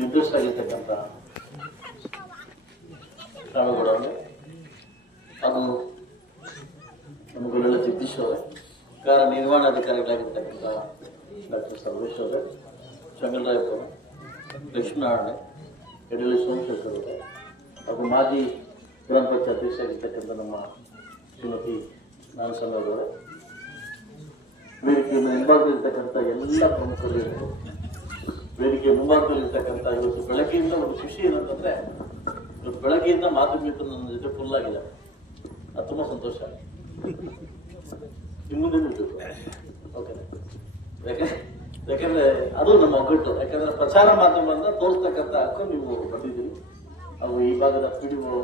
ನಿರ್ದೇಶಕ ಆಗಿರ್ತಕ್ಕಂಥ ರಾಮೇಗೌಡ ಅವರೇ, ಅದು ನಮಗೆಲ್ಲ ಜಗದೀಶ್ ಅವರೇ, ಕಾರ್ಯನಿರ್ವಹಣಾಧಿಕಾರಿಗಳಾಗಿರ್ತಕ್ಕಂಥ ಡಾಕ್ಟರ್ ಸರ್ವೇಶ್ ಅವರೇ, ಚಂಗಲರಾಯಪ್ಪ ಅವರೇ, ಲಕ್ಷ್ಮೀನಾರಾಯಣ, ಯಡಲಿ ಸೋಮಶೇಖರ್ ಅವರೇ, ಹಾಗೂ ಮಾಜಿ ಗ್ರಾಮ ಪಂಚಾಯತ್ ಅಧ್ಯಕ್ಷ ಆಗಿರ್ತಕ್ಕಂಥ ನಮ್ಮ ಶ್ರೀಮತಿ ನಾಗಸ್ವಾಮಿ ಅವರೇ, ವೇದಿಕೆಯ ಮುಂಭಾಗದಲ್ಲಿರ್ತಕ್ಕಂಥ ಎಲ್ಲ ಪ್ರಮುಖರು, ವೇದಿಕೆಯ ಮುಂಭಾಗದಲ್ಲಿರ್ತಕ್ಕಂಥ ಇವತ್ತು ಬೆಳಗ್ಗೆಯಿಂದ ಒಂದು ಖುಷಿ ಏನಂತಂದ್ರೆ, ಇವತ್ತು ಬೆಳಗ್ಗೆಯಿಂದ ಮಾಧ್ಯಮಿಕರು ನನ್ನ ಜೊತೆ ಫುಲ್ ಆಗಿದ್ದಾರೆ. ಅದು ತುಂಬಾ ಸಂತೋಷ. ಇನ್ನು ಮುಂದೆ ನಿಲ್ಬೇಕು. ಓಕೆ, ಯಾಕಂದ್ರೆ ಅದು ನಮ್ಮ ಒಗ್ಗಟ್ಟು. ಯಾಕಂದ್ರೆ ಪ್ರಚಾರ ಮಾಧ್ಯಮವನ್ನ ತೋರಿಸ್ತಕ್ಕಂಥ ಹಕ್ಕು ನೀವು ಬಂದಿದ್ದೀರಿ. ಹಾಗೂ ಈ ಭಾಗದ ಪಿಡಿಒ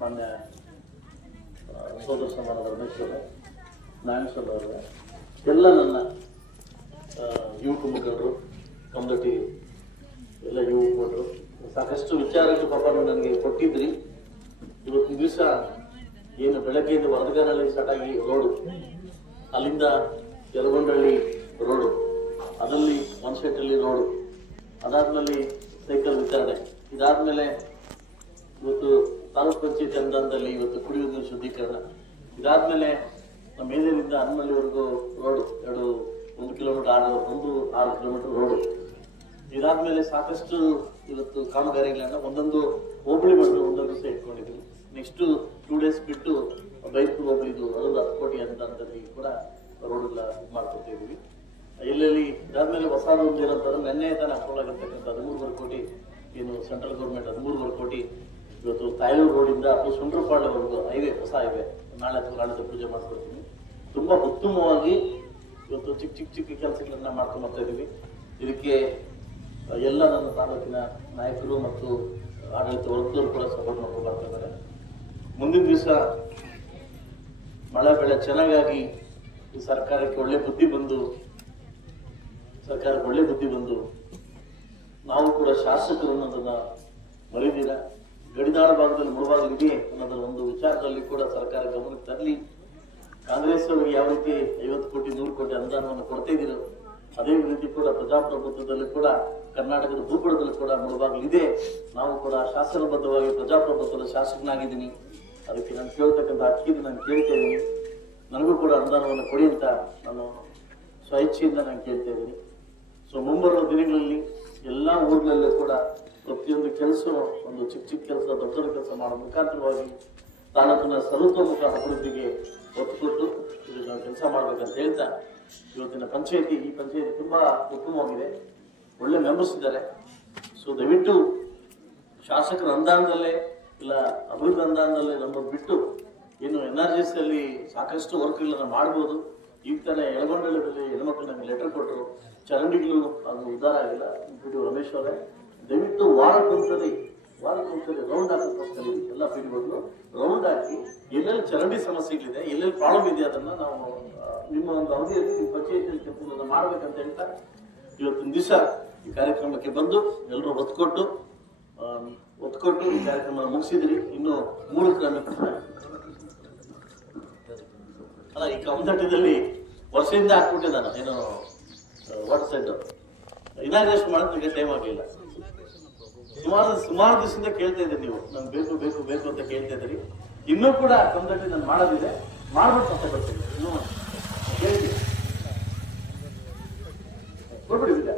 ಮಾನ್ಯ ಸೋದರ ಸಮಾನದ ರಮೇಶ್ ಅವರೇ, ನಾಗೇಶ್ವರ ಅವರೇ, ಎಲ್ಲ ನನ್ನ ಯುವಕ ಮುಖಂಡರು, ಕಮದಟ್ಟಿ ಎಲ್ಲ ಯುವ ಮುಖಂಡರು, ಸಾಕಷ್ಟು ವಿಚಾರಗಳು ಪಾಪ ನನಗೆ ಕೊಟ್ಟಿದ್ರಿ. ಇವತ್ತಿನ ದಿವಸ ಏನು ಬೆಳಗ್ಗೆಯಿಂದ ವರದಗಾನಹಳ್ಳಿ ಸ್ಟಾರ್ಟ್ ಆಗಿ ರೋಡು, ಅಲ್ಲಿಂದ ಯಲಗೊಂಡಹಳ್ಳಿ ರೋಡು, ಅದರಲ್ಲಿ ಒನ್ಸೆಟ್ಟಲ್ಲಿ ರೋಡು, ಅದಾದ್ಮೇಲೆ ಸೈಕಲ್ ವಿತರಣೆ, ಇದಾದ್ಮೇಲೆ ಇವತ್ತು ತಾಲೂಕ್ ಪಂಚಾಯತ್ ಅನುದಾನದಲ್ಲಿ ಇವತ್ತು ಕುಡಿಯುವ ನೀರು ಶುದ್ಧೀಕರಣ, ಇದಾದ್ಮೇಲೆ ನಮ್ಮ ಮೇಲಿನಿಂದ ಹನುಮಳ್ಳಿವರೆಗೂ ರೋಡು 1 ಕಿಲೋಮೀಟರ್ 6 ಕಿಲೋಮೀಟರ್ ರೋಡು, ಇದಾದ್ಮೇಲೆ ಸಾಕಷ್ಟು ಇವತ್ತು ಕಾಮಗಾರಿಗಳನ್ನ ಒಂದೊಂದು ಹೋಬಳಿ ಬಂದು ಒಂದೊಂದು ದಿವಸ ಇಟ್ಕೊಂಡಿದ್ವಿ. ನೆಕ್ಸ್ಟ್ 2 ಡೇಸ್ ಬಿಟ್ಟು ಬೈಪುರ್ ಹೋಬಳಿದು ಅದೊಂದು 10 ಕೋಟಿ ಅನುದಾನದಲ್ಲಿ ಕೂಡ ರೋಡ್ಗಳ ಮಾಡ್ಕೊತಿದ್ದೀವಿ. ಎಲ್ಲೆಲ್ಲಿ ಇದಾದ್ಮೇಲೆ ಹೊಸದು ಒಂದು ಏನಂತಂದ್ರೆ ನೆನ್ನೆ ತಾನೇ ಅಪ್ರೂವಲ್ ಆಗಿರ್ತಕ್ಕಂಥ 13.5 ಕೋಟಿ ಏನು ಸೆಂಟ್ರಲ್ ಗೌರ್ಮೆಂಟ್ 13.5 ಕೋಟಿ ಇವತ್ತು ತಾಯೂರು ರೋಡಿಂದ ಸುಂಡ್ರಪಾಳ್ಯವರೆಗೂ ಹೈವೇ, ಹೊಸ ಹೈವೇ ನಾಳೆ ಅಥವಾ ನಾಳೆ ಪೂಜೆ ಮಾಡ್ಕೊಡ್ತೀವಿ. ತುಂಬಾ ಉತ್ತಮವಾಗಿ ಇವತ್ತು ಚಿಕ್ಕ ಕೆಲಸಗಳನ್ನ ಮಾಡ್ಕೊಂಡು ಬರ್ತಾ ಇದೀವಿ. ಇದಕ್ಕೆ ಎಲ್ಲ ನನ್ನ ತಾಲೂಕಿನ ನಾಯಕರು ಮತ್ತು ಆಡಳಿತ ವರ್ಗದವರು ಕೂಡ ಸಪೋರ್ಟ್ ಮಾಡ್ಕೊಂಡು ಬರ್ತಾ ಇದ್ದಾರೆ. ಮುಂದಿನ ದಿವಸ ಮಳೆ ಬೆಳೆ ಚೆನ್ನಾಗಾಗಿ ಈ ಸರ್ಕಾರಕ್ಕೆ ಒಳ್ಳೆ ಬುದ್ಧಿ ಬಂದು ನಾವು ಕೂಡ ಶಾಸಕರು ಅನ್ನೋದನ್ನ ಮರಿದಿರ, ಗಡಿನಾಡ ಭಾಗದಲ್ಲಿ ಮುಳುಬಾಗಿಲು ಇದೆ ಅನ್ನೋದ್ರ ಒಂದು ವಿಚಾರದಲ್ಲಿ ಕೂಡ ಸರ್ಕಾರ ಗಮನಕ್ಕೆ ತರಲಿ. ಕಾಂಗ್ರೆಸ್ ಅವರಿಗೆ ಯಾವ ರೀತಿ 50 ಕೋಟಿ 100 ಕೋಟಿ ಅನುದಾನವನ್ನು ಕೊಡ್ತಾ ಇದ್ದೀರೋ ಅದೇ ರೀತಿ ಕೂಡ ಪ್ರಜಾಪ್ರಭುತ್ವದಲ್ಲಿ ಕೂಡ ಕರ್ನಾಟಕದ ಭೂಪಟದಲ್ಲಿ ಕೂಡ ಮುಳುಬಾಗಿಲಿದೆ. ನಾವು ಕೂಡ ಶಾಸನಬದ್ಧವಾಗಿ ಪ್ರಜಾಪ್ರಭುತ್ವದ ಶಾಸಕನಾಗಿದ್ದೀನಿ. ಅದಕ್ಕೆ ನಾನು ಕೇಳ್ತಕ್ಕಂಥ ಅಕ್ಕಿಯನ್ನು ನಾನು ಕೇಳ್ತಾ ಇದ್ದೀನಿ. ನನಗೂ ಕೂಡ ಅನುದಾನವನ್ನು ಕೊಡಿ ಅಂತ ನಾನು ಸ್ವಇಚ್ಛೆಯಿಂದ ನಾನು ಕೇಳ್ತಾ ಇದ್ದೀನಿ. ಸೊ ಮುಂಬರುವ ದಿನಗಳಲ್ಲಿ ಎಲ್ಲ ಊರುಗಳಲ್ಲೂ ಕೂಡ ಪ್ರತಿಯೊಂದು ಕೆಲಸ, ಒಂದು ಚಿಕ್ಕ ಕೆಲಸ, ದೊಡ್ಡ ಕೆಲಸ ಮಾಡೋ ಮುಖಾಂತರವಾಗಿ ತಾಲೂಕಿನ ಸರ್ವತೋಮುಖ ಅಭಿವೃದ್ಧಿಗೆ ಒತ್ತು ಕೊಟ್ಟು ನಾವು ಕೆಲಸ ಮಾಡ್ಬೇಕಂತ ಹೇಳ್ತಾ, ಇವತ್ತಿನ ಈ ಪಂಚಾಯತಿ ತುಂಬಾ ಉತ್ತಮವಾಗಿದೆ, ಒಳ್ಳೆ ಮೆಂಬರ್ಸ್ ಇದ್ದಾರೆ. ಸೊ ದಯವಿಟ್ಟು ಶಾಸಕರ ಅನುದಾನದಲ್ಲೇ ಇಲ್ಲ ಅಭಿವೃದ್ಧಿ ಅನುದಾನದಲ್ಲೇ ನಮ್ಮನ್ನು ಬಿಟ್ಟು ಏನು NRGS ಅಲ್ಲಿ ಸಾಕಷ್ಟು ವರ್ಕ್ಗಳನ್ನ ಮಾಡ್ಬೋದು. ಈಗ ತಾನೇ ಯಲಗೊಂಡಳ್ಳಿಯಲ್ಲಿ ಹೆಣ್ಮಕ್ಳು ನಮಗೆ ಲೆಟರ್ ಕೊಟ್ಟರು, ಚರಂಡಿಗಳು ಅದು ಉದ್ಧಾರ ಆಗಿಲ್ಲ. ರಮೇಶ್ ಅವರೇ, ದಯವಿಟ್ಟು ವಾರಕ್ಕೊಂದ್ಸರಿ ರೌಂಡ್ ಹಾಕೋಕ್ಕೋಸ್ಕರ ಎಲ್ಲ ಪಿಡಿಗಳು ರೌಂಡ್ ಹಾಕಿ ಎಲ್ಲೆಲ್ಲಿ ಚರಂಡಿ ಸಮಸ್ಯೆಗಳಿದೆ, ಎಲ್ಲೆಲ್ಲಿ ಪ್ರಾಬ್ಲಮ್ ಇದೆ ಅದನ್ನ ನಾವು ನಿಮ್ಮ ಒಂದು ಅವಧಿಯಲ್ಲಿ ನಿಮ್ಮ ಪಂಚಾಯತಿಯಲ್ಲಿ ಕೆಲಸಗಳನ್ನ ಮಾಡ್ಬೇಕಂತ ಹೇಳ್ತಾ ಇವತ್ತಿನ ದಿವಸ ಈ ಕಾರ್ಯಕ್ರಮಕ್ಕೆ ಬಂದು ಎಲ್ಲರೂ ಒತ್ತು ಕೊಟ್ಟು ಈ ಕಾರ್ಯಕ್ರಮ ಮುಗಿಸಿದ್ರಿ. ಇನ್ನು 3 ಕ್ರಮ ಅಲ್ಲ, ಈ ಕಮದಟ್ಟದಲ್ಲಿ ವರ್ಷದಿಂದ ಹಾಕ್ಬಿಟ್ಟೆ ನಾನು ಏನು ವಾಟರ್ ಸೆಂಟರ್ ಇನಾಗ್ರೇಷನ್ ಮಾಡೋದಕ್ಕೆ ಟೈಮ್ ಆಗಲಿಲ್ಲ. ಸುಮಾರು ದಿವಸದಿಂದ ಕೇಳ್ತಾ ಇದ್ದೀರಿ ನೀವು, ನಮ್ಗೆ ಬೇಕು ಅಂತ ಕೇಳ್ತಾ ಇದ್ದೀರಿ. ಇನ್ನೂ ಕೂಡ ಕಮದಟ್ಟಿ ನಾನು ಮಾಡೋದಿದೆ, ಮಾಡ್ಬಿಟ್ಟು ಮತ್ತೆ ಬರ್ತೀನಿ. ಇನ್ನೂ ಕೇಳ್ತೀನಿ, ಕೊಟ್ಬಿಟ್ಟಿದ್ದ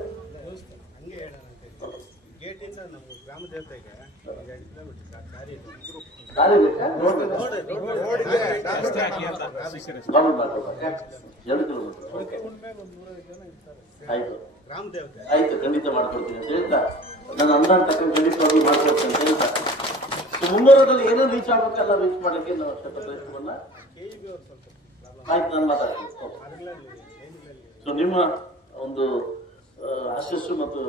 ಗ್ರಾಮ ದೇವತೆಗೆ ದಾರಿ ಬೇಕಾ? ಆಯ್ತು, ಖಂಡಿತ ಮಾಡ್ಕೊಡ್ತೀನಿ ಅಂತ ಹೇಳ್ತಾ ನಾನು ಅನುದಾನ ತಕ್ಕ ಖಂಡಿತವಾಗಿ ಮಾಡ್ಕೊಡ್ತೀನಿ ಅಂತ ಹೇಳ್ತಾ, ಮುಂಬರೋದಲ್ಲಿ ಏನೋ ರೀಚ್ ಆಗ್ಬೇಕಲ್ಲ, ರೀಚ್ ಮಾಡಲಿಕ್ಕೆ ನಾವು ಪ್ರಯತ್ನವನ್ನ ಆಯ್ತು ನಾನು ಮಾತಾಡ್ತೀನಿ. ಸೊ ನಿಮ್ಮ ಒಂದು ಆಶಸ್ಸು ಮತ್ತು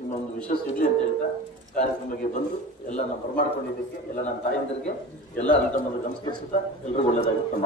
ನಿಮ್ಮ ಒಂದು ವಿಶ್ವಾಸ ಇರ್ಲಿ ಅಂತ ಹೇಳ್ತಾ ಕಾರ್ಯಕ್ರಮಕ್ಕೆ ಬಂದು ಎಲ್ಲ ನಾವು ಬರಮಾಡ್ಕೊಂಡಿದ್ದಕ್ಕೆ ಎಲ್ಲ ನನ್ನ ತಾಯಂದರಿಗೆ ಎಲ್ಲ ನನ್ನ ತಮ್ಮನ್ನು ನಮಸ್ಕರಿಸುತ್ತಾ ಎಲ್ರಿಗೂ ಒಳ್ಳೆಯದಾಗುತ್ತೆ.